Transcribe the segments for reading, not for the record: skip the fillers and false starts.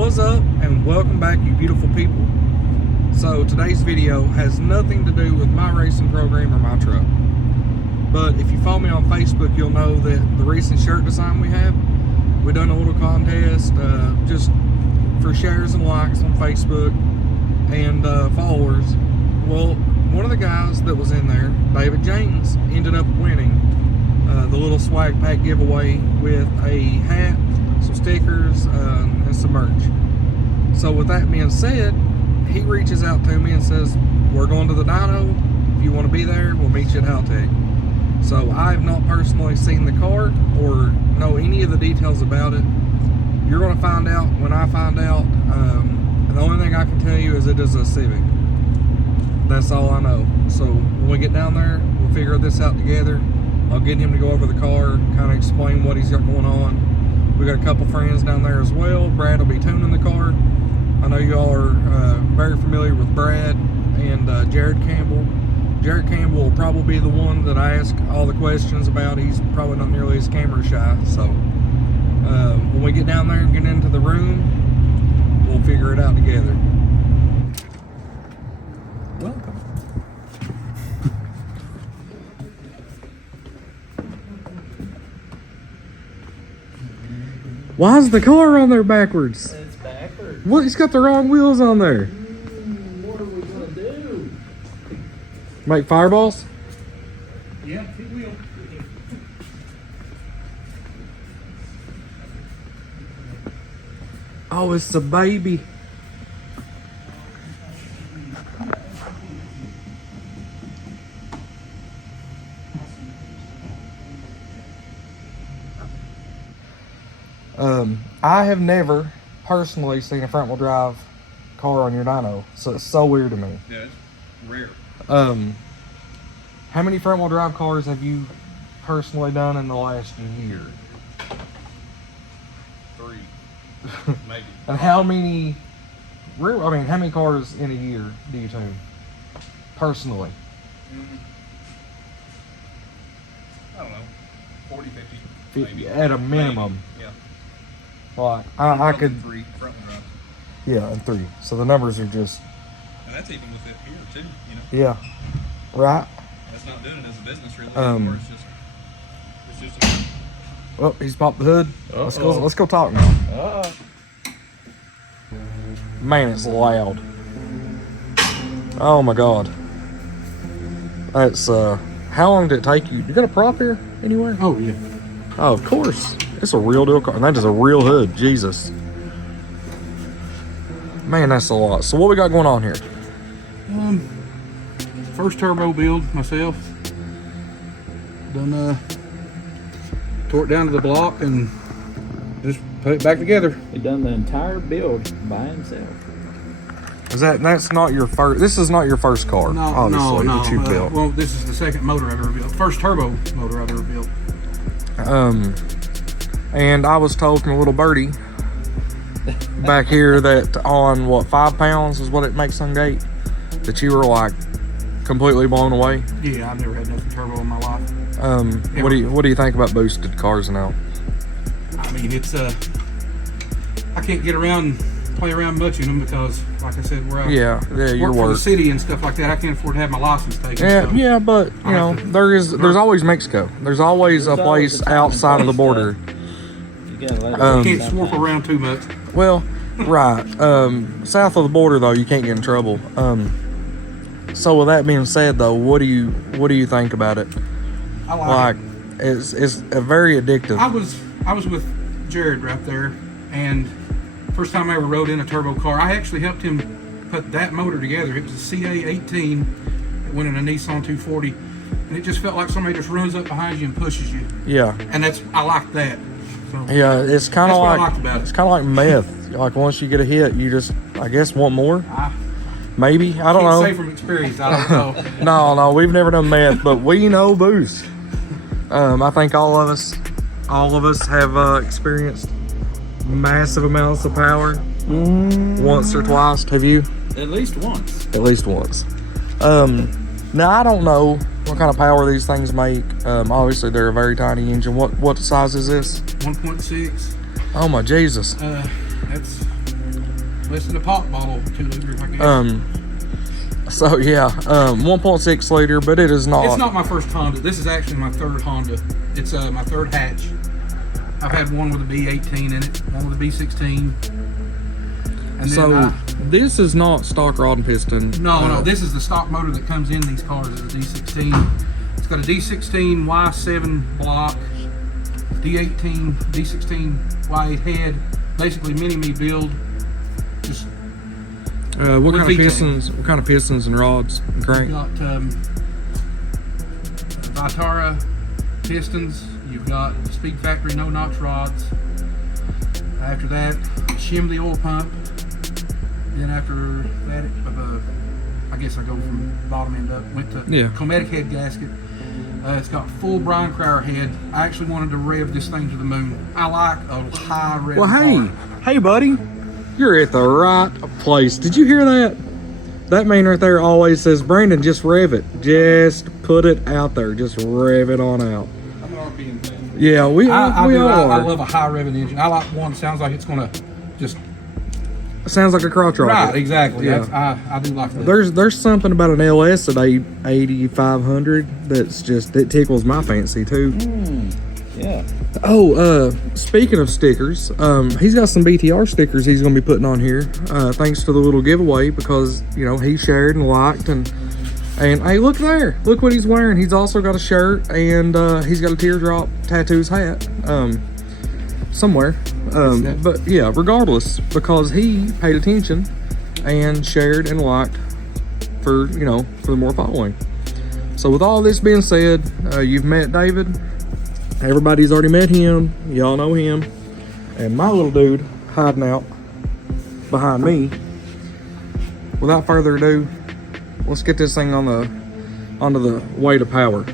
What's up, and welcome back, you beautiful people. So today's video has nothing to do with my racing program or my truck, but if you follow me on Facebook, you'll know that the recent shirt design we done a little contest just for shares and likes on Facebook and followers. Well, one of the guys that was in there, David James, ended up winning the little swag pack giveaway with a hat, some stickers, and some merch. So with that being said, he reaches out to me and says, we're going to the dyno. If you want to be there, we'll meet you at Haltech. So I have not personally seen the car or know any of the details about it. You're going to find out when I find out. The only thing I can tell you is it is a Civic. That's all I know. So when we get down there, we'll figure this out together. I'll get him to go over the car, kind of explain what he's got going on. We got a couple friends down there as well. Brad will be tuning the car. I know you all are very familiar with Brad and Jared Campbell. Jared Campbell will probably be the one that I ask all the questions about. He's probably not nearly as camera shy. So when we get down there and get into the room, we'll figure it out together. Welcome. Why is the car on there backwards? It's backwards. What? He's got the wrong wheels on there. What are we gonna do? Make fireballs? Yeah, it will. Oh, it's the baby. I have never personally seen a front wheel drive car on your dyno, so it's so weird to me. Yeah, it's rare. How many front wheel drive cars have you personally done in the last year? 3, maybe. And how many how many cars in a year do you tune personally? I don't know, 40, 50, 50, maybe. at a minimum. Maybe. Yeah. Like I could, 3 front wheel drives. yeah, and 3. So the numbers are just, And that's even with it here too, you know. yeah, right. That's not doing it as a business really. Um, It's just Well, he's popped the hood. Let's go talk now. Man, it's loud. Oh my god. That's how long did it take you? You got a prop here anywhere? Oh yeah. Oh, of course. It's a real deal car. And that is a real hood. Jesus. Man, that's a lot. So what we got going on here? First turbo build myself. Done tore it down to the block and just put it back together. He done the entire build by himself. That's not your first, this is not your first car, obviously, no. that you built. Well, this is the second motor I've ever built. First turbo motor I've ever built. And I was told from a little birdie back here that on what, 5 pounds is what it makes on gate, that you were like completely blown away. Yeah, I've never had nothing turbo in my life. What do you think about boosted cars now? I mean, it's I can't get around, play around much in them because, like I said, we're out. Yeah, your work for the work. city and stuff like that. I can't afford to have my license taken. Yeah, so. yeah, but you know, there's always Mexico. There's always a place outside of the border. You gotta let You can't swarf around too much. Well, right. South of the border though, you can't get in trouble. So with that being said though, what do you think about it? I like it. It's a very addictive. I was with Jared right there, and first time I ever rode in a turbo car, I actually helped him put that motor together. It was a CA18 that went in a Nissan 240, and it just felt like somebody just runs up behind you and pushes you. Yeah. And I like that. So Yeah, it's kind of that's what I like liked about it. it's kind of like meth. Like once you get a hit, you just, I guess, want more. Maybe, I don't know. Can't say from experience. I don't know. No, we've never done meth, but we know boost. I think all of us have experienced massive amounts of power once or twice. Have you? At least once. At least once. Now I don't know what kind of power these things make. Obviously they're a very tiny engine. What size is this? 1.6. Oh my Jesus. That's Less than a pop bottle, 2 liter, I guess. So yeah, 1.6 liter, but it is not. It's not my first Honda. This is actually my third Honda. It's my third hatch. I've had one with a B18 in it, one with a B16. And So this is not stock rod and piston. No, this is the stock motor that comes in these cars. Is a D16. It's got a D16 Y7 block, D18, D16 Y8 head. Basically, mini me build. Just what with kind of V-tank. pistons? What kind of pistons and rods and crank? You've got Vitara pistons. You've got Speed Factory no notch rods. After that, shim the oil pump. Then after that, I guess I go from bottom end up. Went to Cometic head gasket. It's got full Brian Cryer head. I actually wanted to rev this thing to the moon. I like a high rev. Well, hey, buddy, you're at the right place. Did you hear that? That man right there always says, Brandon, just rev it. Just put it out there. Just rev it on out. I'm an RPM fan. Yeah, we I all I are. love a high revving engine. I like one that sounds like it's gonna just Sounds like a crotch rocket. right. Exactly. Yeah. I do like that. There's something about an LS at 8500 that's just, it tickles my fancy too. Yeah. Oh, speaking of stickers, he's got some BTR stickers he's going to be putting on here, thanks to the little giveaway, because, you know, he shared and liked, and hey, look there, look what he's wearing. He's also got a shirt, and he's got a teardrop tattoos hat, somewhere, but yeah, regardless, because he paid attention and shared and liked for, you know, for the more following. So with all this being said, you've met David. Everybody's already met him. Y'all know him. And my little dude hiding out behind me. Without further ado, let's get this thing onto the way to power.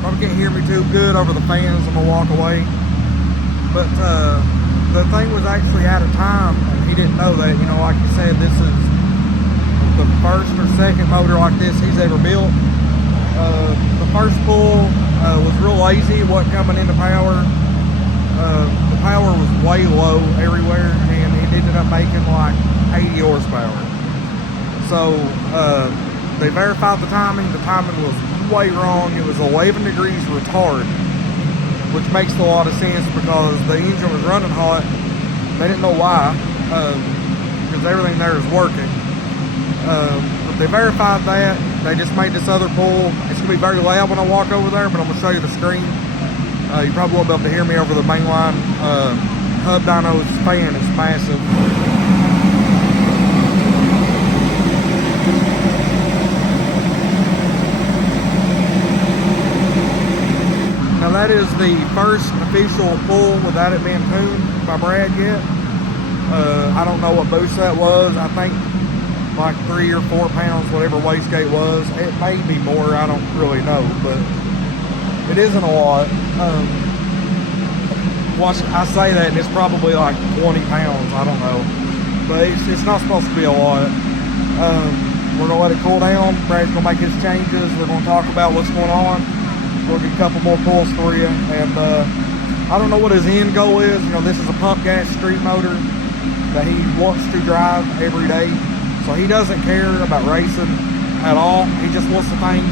Probably can't hear me too good over the fans. I'm gonna walk away. But the thing was actually out of time, and he didn't know that. You know, like you said, this is the first or second motor like this he's ever built. The first pull was real lazy. It wasn't coming into power. The power was way low everywhere, and it ended up making like 80 horsepower. So they verified the timing. The timing was way wrong. It was 11 degrees retard, which makes a lot of sense because the engine was running hot. They didn't know why, because everything there is working. But they verified that. They just made this other pull. It's gonna be very loud when I walk over there, but I'm gonna show you the screen. You probably won't be able to hear me over the main line. Hub dyno's fan is massive. Now that is the first official pull without it being tuned by Brad yet. I don't know what boost that was. I think like 3 or 4 pounds, whatever wastegate was. It may be more, I don't really know, but it isn't a lot. I say that and it's probably like 20 pounds, I don't know. But it's not supposed to be a lot. We're gonna let it cool down. Brad's gonna make his changes. We're gonna talk about what's going on. We'll get a couple more pulls for you, and I don't know what his end goal is. You know, this is a pump gas street motor that he wants to drive every day, so he doesn't care about racing at all. He just wants the thing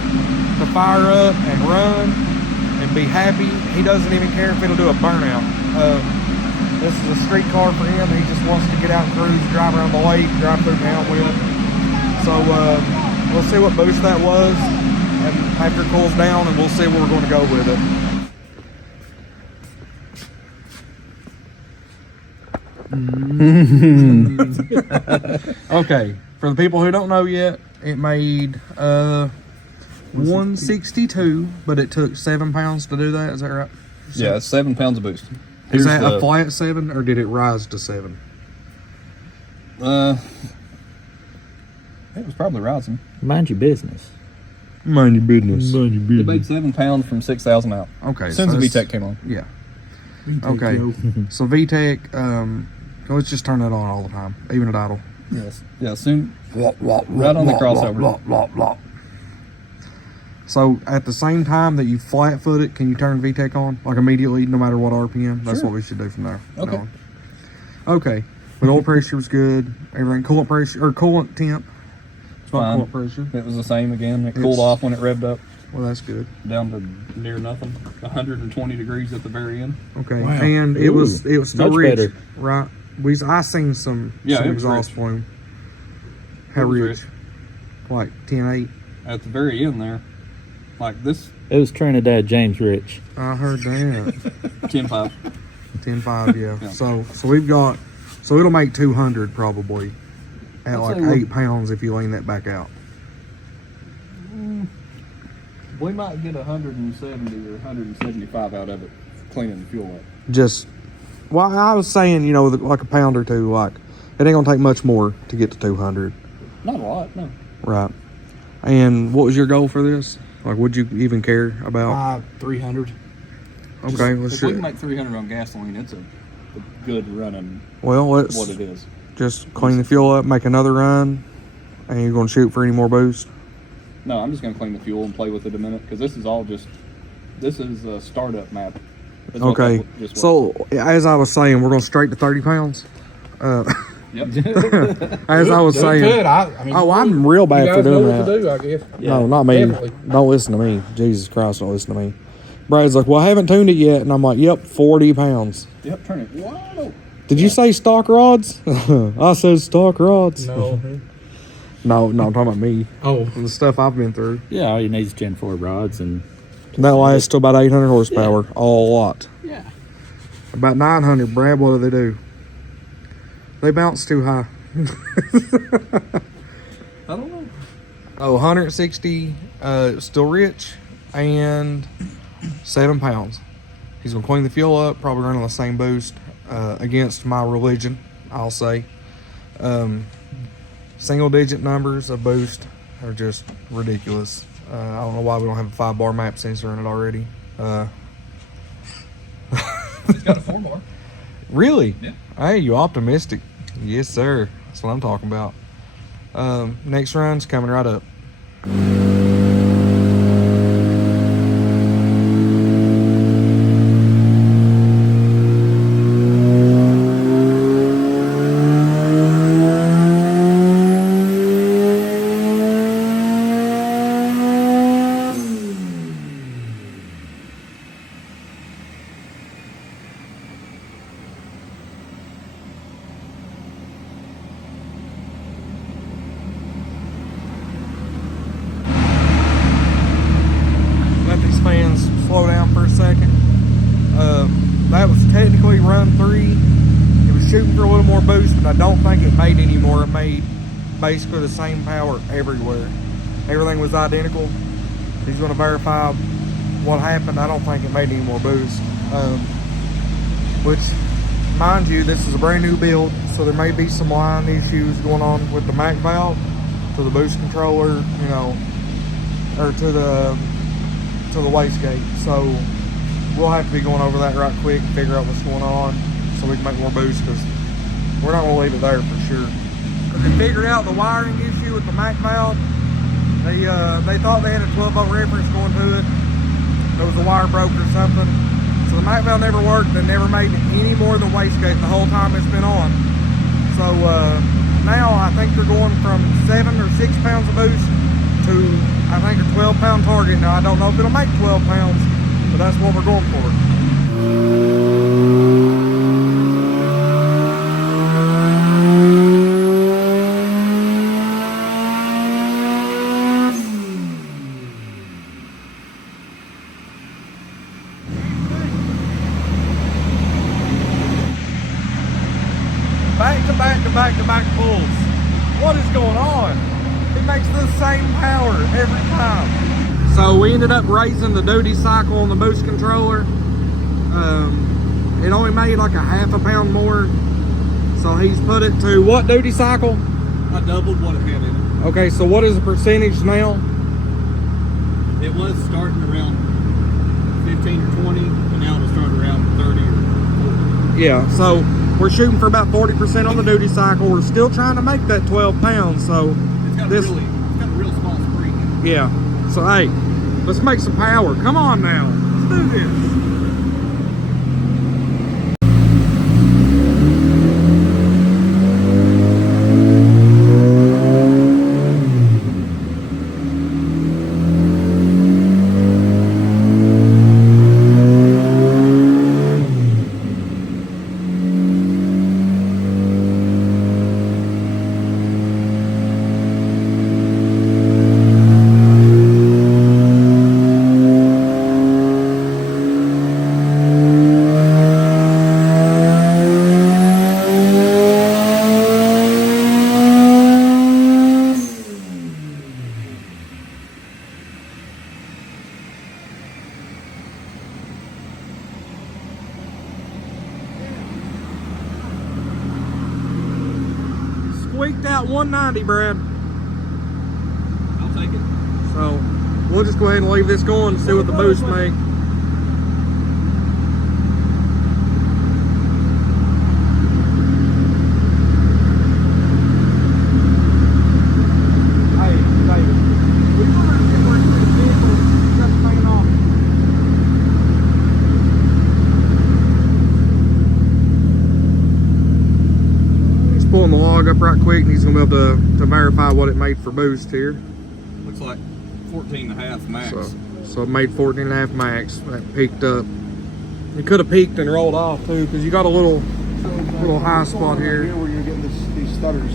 to fire up and run and be happy. He doesn't even care if it'll do a burnout. This is a street car for him. He just wants to get out and cruise, drive around the lake, drive through town with it. So we'll see what boost that was, and after it cools down, and we'll see where we're going to go with it. Okay, for the people who don't know yet, it made 162, but it took 7 pounds to do that. Is that right? Yeah, it's 7 pounds of boost. Is Here's that a the- flat 7 or did it rise to 7? It was probably rising. Mind your business. Mind your business. It made 7 pounds from 6,000 out. Okay. As soon as the that's- VTEC came on. Yeah. Okay. So VTEC, let's just turn that on all the time, even at idle. Yes. Yeah, soon. Right on the crossover. So at the same time that you flat foot it, can you turn VTEC on? Like immediately, no matter what RPM? That's Sure. what we should do from there. Okay. on. Okay. But oil pressure was good. Everything, coolant pressure, or coolant temp. It's not Fine. coolant pressure. It was the same again. It cooled It's- off when it revved up Well, that's good. down to near nothing. 120 degrees at the very end. Okay. Wow. And it was still much rich, better. right? I seen some Yeah, it was exhaust rich. plume. How It was rich? Like 10.8. At the very end there, like this, It was Trinidad James Rich. I heard that. 10.5. 10.5, yeah. Yeah. So we've got, so it'll make 200 probably at I'd like say we're- 8 pounds if you lean that back out. We might get 170 or 175 out of it cleaning the fuel up. Just, well, I was saying, you know, like a pound or two, like it ain't gonna take much more to get to 200, Not a lot, no. right? And what was your goal for this? Like, would you even care about? 300. Okay, let's If we see. can make 300 on gasoline, it's a good running Well, let's what it is. just clean the fuel up, make another run, and you're gonna shoot for any more boost. No, I'm just going to clean the fuel and play with it a minute because this is all just, this is a startup map. is what Okay, that just was. so as I was saying, we're going straight to 30 pounds. Yep. As I was saying, Good. I mean, oh, I'm real you bad guys for know doing what that. to do, I guess. No, not me. Definitely. Don't listen to me. Jesus Christ, don't listen to me. Brad's like, well, I haven't tuned it yet, and I'm like, yep, 40 pounds. Yep, turn it. Wow. Did you say stock rods? I said stock rods. No. No, I'm talking about me. Oh, The stuff I've been through. Yeah, all you need is Gen 4 rods and That lasts to about 800 horsepower. A lot. yeah. About 900, Brad, what do? They bounce too high. I don't know. Oh, 160, still rich, and 7 pounds. He's gonna clean the fuel up, probably running the same boost, against my religion, I'll say. Single digit numbers of boost are just ridiculous. I don't know why we don't have a 5-bar map sensor in it already. It's got a 4 bar. Really? Yeah. Hey, you optimistic. Yes, sir. That's what I'm talking about. Next run's coming right up. Let these fans slow down for a second. That was technically run 3. It was shooting for a little more boost, but I don't think it made any more. It made basically the same power everywhere. Everything was identical. He's going to verify what happened. I don't think it made any more boost. Which, mind you, this is a brand new build, so there may be some line issues going on with the MAC valve to the boost controller, you know, or to the wastegate. So we'll have to be going over that right quick and figure out what's going on so we can make more boost, because we're not going to leave it there for sure. They figured out the wiring issue with the MAC valve. They thought they had a 12-volt reference going to it. There was a wire broke or something. So the MAC valve never worked and never made any more than wastegate the whole time it's been on. So now I think they're going from 7 or 6 pounds of boost to, I think, a 12-pound target. Now I don't know if it'll make 12 pounds, but that's what we're going for. Back pulls. What is going on? It makes the same power every time. So we ended up raising the duty cycle on the boost controller. it only made like a half a pound more. So he's put it to what duty cycle? I doubled what it had in it. Okay, so what is the percentage now? It was starting around 15 or 20, and now it'll start around 30 or 40. Yeah, so we're shooting for about 40% on the duty cycle. We're still trying to make that 12 pounds. So It's got this, a real small spring. yeah. So hey, let's make some power. Come on now, let's do this. Squeaked out 190, Brad. I'll take it. So we'll just go ahead and leave this going and see what the boost make. Hey, David, we want to get where this vehicle got the thing off. He's pulling the log up right quick and he's gonna be able to verify what it made for boost here. Looks like 14 and a half max. So it made 14 and a half max. That peaked up. It could have peaked and rolled off too, because you got a little high spot here. Where you're getting these stutters.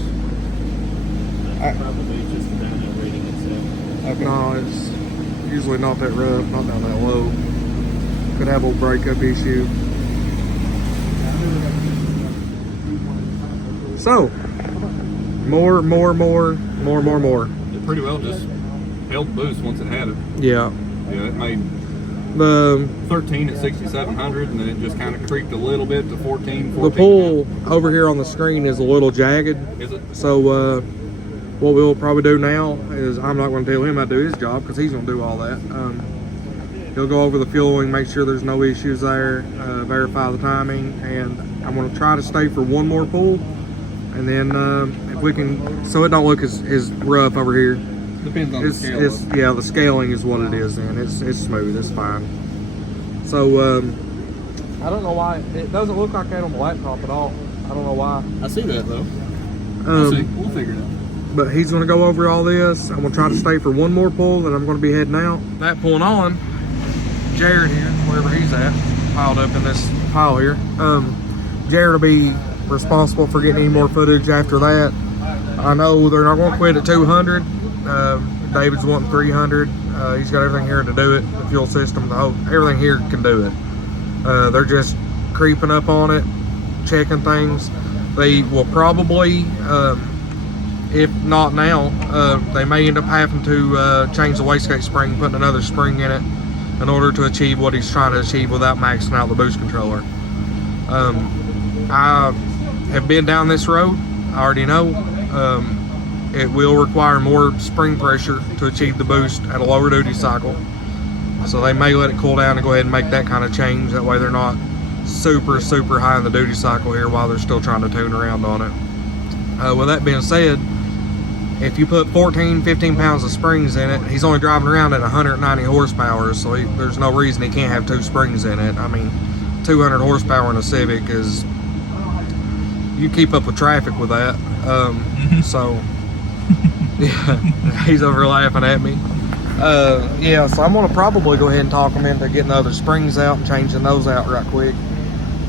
Probably just the dyno reading itself. No, it's usually not that rough, not down that low. Could have a little breakup issue. So, more. It pretty well just held boost once it had it. Yeah. Yeah, it made The 13 at 6,700, and then it just kind of creaked a little bit to 14. the pull over here on the screen is a little jagged. Is it? So what we'll probably do now is I'm not going to tell him how to do his job because he's going to do all that. He'll go over the fueling, make sure there's no issues there, verify the timing, and I'm going to try to stay for one more pull. And then if we can, so it don't look as rough over here. Depends on the scale. Yeah, the scaling is what it is then. It's smooth, it's fine. So I don't know why it doesn't look like that on the laptop at all. I don't know why. I see that though. We'll see. We'll figure it out. But he's going to go over all this. I'm going to try to stay for one more pull, then I'm going to be heading out. That pulling on, Jared here, wherever he's at, piled up in this pile here. Jared will be responsible for getting any more footage after that. I know they're not going to quit at 200. David's wanting 300. He's got everything here to do it. The fuel system, everything here can do it. They're just creeping up on it, checking things. They will probably, if not now, they may end up having to change the wastegate spring, putting another spring in it in order to achieve what he's trying to achieve without maxing out the boost controller. I have been down this road. I already know. It will require more spring pressure to achieve the boost at a lower duty cycle. So they may let it cool down and go ahead and make that kind of change. That way they're not super high in the duty cycle here while they're still trying to tune around on it. With that being said, if you put 15 pounds of springs in it, he's only driving around at 190 horsepower, so there's no reason he can't have 2 springs in it. I mean, 200 horsepower in a Civic is, you keep up with traffic with that. So yeah, he's over laughing at me. Yeah, so I'm gonna probably go ahead and talk him into getting the other springs out and changing those out right quick,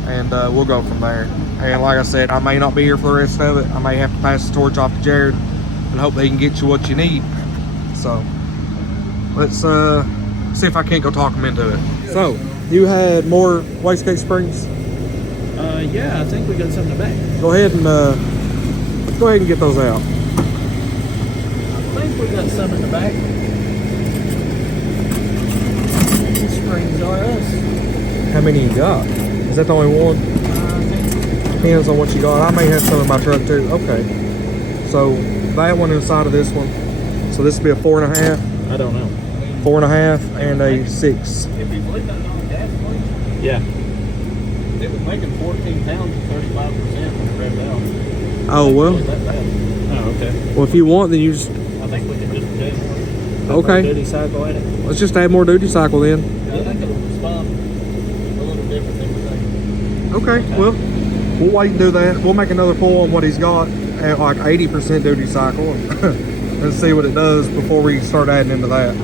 and we'll go from there. And like I said, I may not be here for the rest of it. I may have to pass the torch off to Jared and hope that he can get you what you need. So let's see if I can't go talk him into it. So you had more wastegate springs? Yeah, I think we got some in the back. Go ahead and get those out. I think we got some in the back. The springs are us. How many you got? Is that the only one? Depends on what you got. I may have some in my truck too. Okay. So that one inside of this one. So this would be a 4.5. I don't know. 4.5 and a 6. If he's leaving that on gasoline, Yeah. it was making 14 pounds and 35% when it revved out. Oh well. That bad. Oh, okay. Well, if you want, then you just I think we can just do more. okay. Duty cycle at it. Let's just add more duty cycle then. I think it'll respond a little different than we think. Okay. Well, we'll wait and do that. We'll make another pull on what he's got at like 80% duty cycle and see what it does before we start adding into that.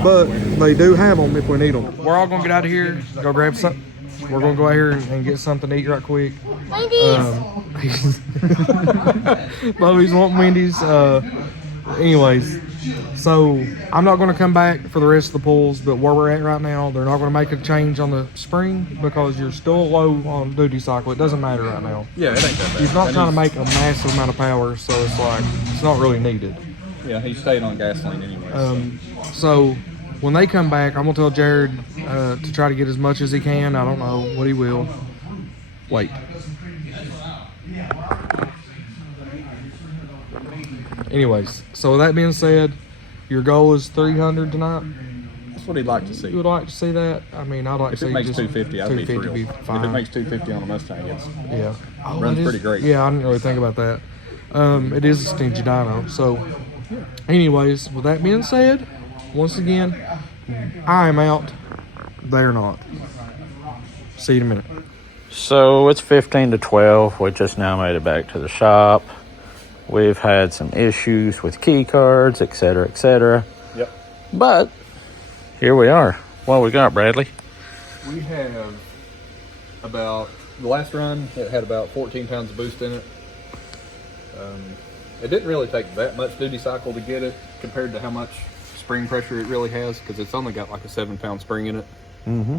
But they do have them if we need them. We're all gonna get out of here, go grab something. We're gonna go out here and get something to eat right quick. Bobby's wanting Wendy's. Anyways, so I'm not gonna come back for the rest of the pulls, but where we're at right now, they're not gonna make a change on the spring because you're still low on duty cycle. It doesn't matter right now. Yeah, it ain't that bad. He's not trying to make a massive amount of power, so it's like it's not really needed. Yeah, he stayed on gasoline anyway. So when they come back, I'm gonna tell Jared to try to get as much as he can. I don't know what he will. Wait. Anyways, so with that being said, your goal is 300 tonight. That's what he'd like to see. You would like to see that? I mean, I'd like If to it see makes just 250, I'd be 250 thrilled. fine. If it makes 250 on a Mustang, it's Yeah. Oh, runs it is- pretty great. Yeah, I didn't really think about that. It is a stingy dyno. So, anyways, with that being said, once again, I am out. They're not. See you in a minute. So it's 15 to 12. We just now made it back to the shop. We've had some issues with key cards, etc., etc. Yep. But here we are. What we got, Bradley? We have about, the last run, it had about 14 pounds of boost in it. It didn't really take that much duty cycle to get it compared to how much spring pressure it really has, because it's only got like a 7-pound spring in it. Mm-hmm.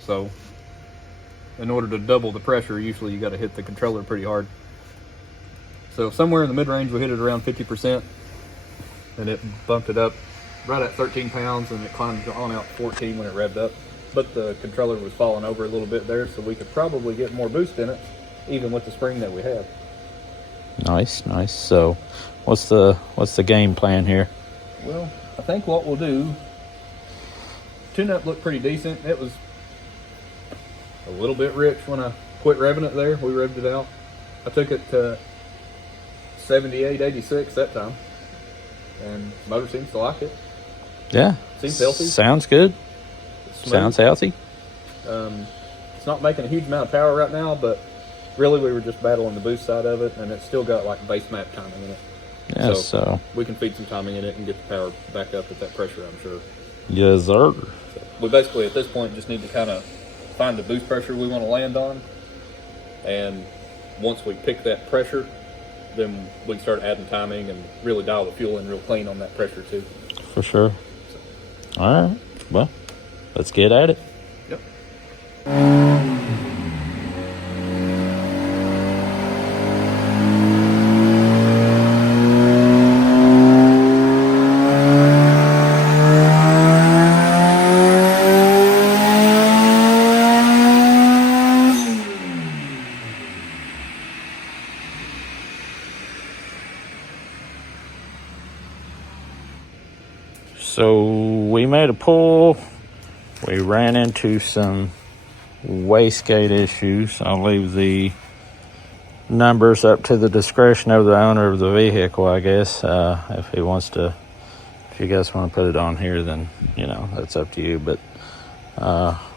So in order to double the pressure, usually you got to hit the controller pretty hard. So somewhere in the mid-range, we hit it around 50%, and it bumped it up right at 13 pounds, and it climbed on out 14 when it revved up. But the controller was falling over a little bit there, so we could probably get more boost in it, even with the spring that we have. Nice, nice. So what's the game plan here? Well, I think what we'll do, tune-up looked pretty decent. It was a little bit rich when I quit revving it there. We revved it out. I took it to 78, 86 that time, and the motor seems to like it. Yeah. Seems healthy. Sounds good. Smooth. Sounds healthy. It's not making a huge amount of power right now, but really we were just battling the boost side of it, and it's still got like base map timing in it. Yeah, so we can feed some timing in it and get the power back up at that pressure, I'm sure. yes, sir. So we basically at this point just need to kind of find the boost pressure we want to land on, and once we pick that pressure, then we can start adding timing and really dial the fuel in real clean on that pressure too. For sure. All right. Well, let's get at it. Yep. So we made a pull. We ran into some wastegate issues. I'll leave the numbers up to the discretion of the owner of the vehicle, I guess. If he wants to, if you guys want to put it on here, then, you know, that's up to you. But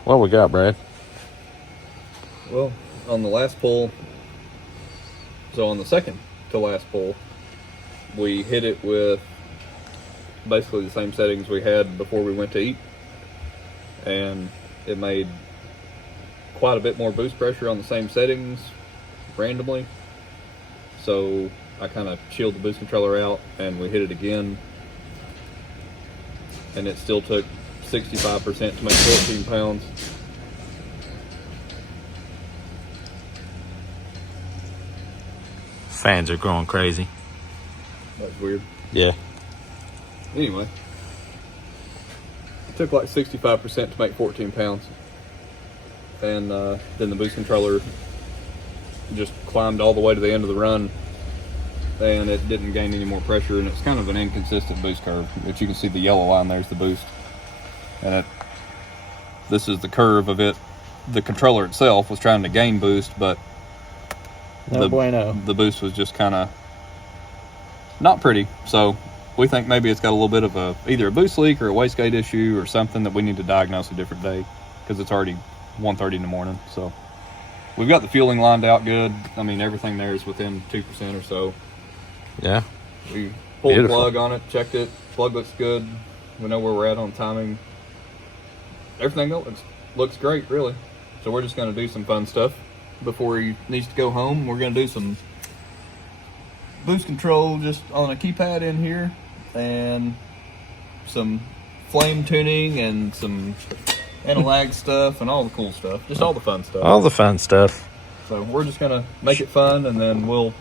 what we got, Brad? Well, on the last pull, so on the second to last pull, we hit it with basically the same settings we had before we went to eat, and it made quite a bit more boost pressure on the same settings randomly. So I kind of chilled the boost controller out and we hit it again, and it still took 65% to make 14 pounds. Fans are going crazy. That's weird. Yeah. Anyway, it took like 65% to make 14 pounds. and then the boost controller just climbed all the way to the end of the run, and it didn't gain any more pressure, and it's kind of an inconsistent boost curve. But you can see the yellow line there's the boost, and this is the curve of it. The controller itself was trying to gain boost, but No bueno. the boost was just kind of not pretty. So we think maybe it's got a little bit of either a boost leak or a wastegate issue or something that we need to diagnose a different day, because it's already 1:30 in the morning. So we've got the fueling lined out good. I mean, everything there is within 2% or so. Yeah. We pulled Beautiful. the plug on it, checked it. Plug looks good. We know where we're at on timing. Everything else looks great, really. So we're just going to do some fun stuff before he needs to go home. We're going to do some boost control just on a keypad in here, and some flame tuning and some anti-lag stuff and all the cool stuff. Just all the fun stuff. All the fun stuff. So we're just going to make it fun, and then we'll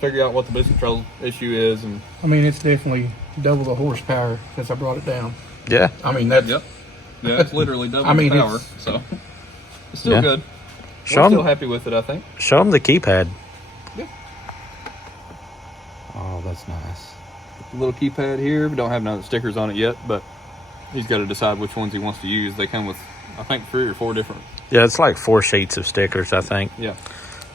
figure out what the boost control issue is. And I mean, it's definitely double the horsepower since I brought it down. Yeah. I mean, that's yep. Yeah, it's literally double I mean, the power. it's- So it's still Yeah. good. Show We're still 'em- happy with it, I think. Show them the keypad. Yeah. Oh, that's nice. The little keypad here. We don't have none of the stickers on it yet, but he's got to decide which ones he wants to use. They come with, I think, 3 or 4 different. Yeah, it's like 4 sheets of stickers, I think. Yeah.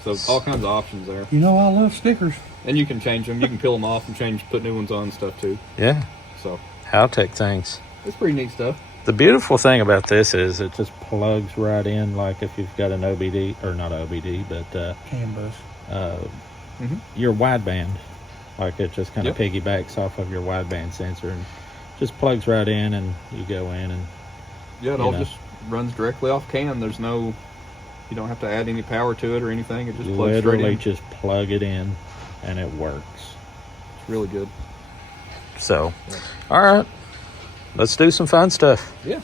So all kinds of options there. you know, I love stickers. And you can change them. You can peel them off and put new ones on and stuff too. Yeah. So Howtech things. it's pretty neat stuff. The beautiful thing about this is it just plugs right in, like if you've got an OBD, or not OBD, but CAN bus. your wideband. Like it just kind of Yep. piggybacks off of your wideband sensor and just plugs right in, and you go in and Yeah, it You all know. just runs directly off CAN. There's no, you don't have to add any power to it or anything. It just plugs straight literally in. just plug it in and it works. It's really good. So, all right, let's do some fun stuff. Yeah.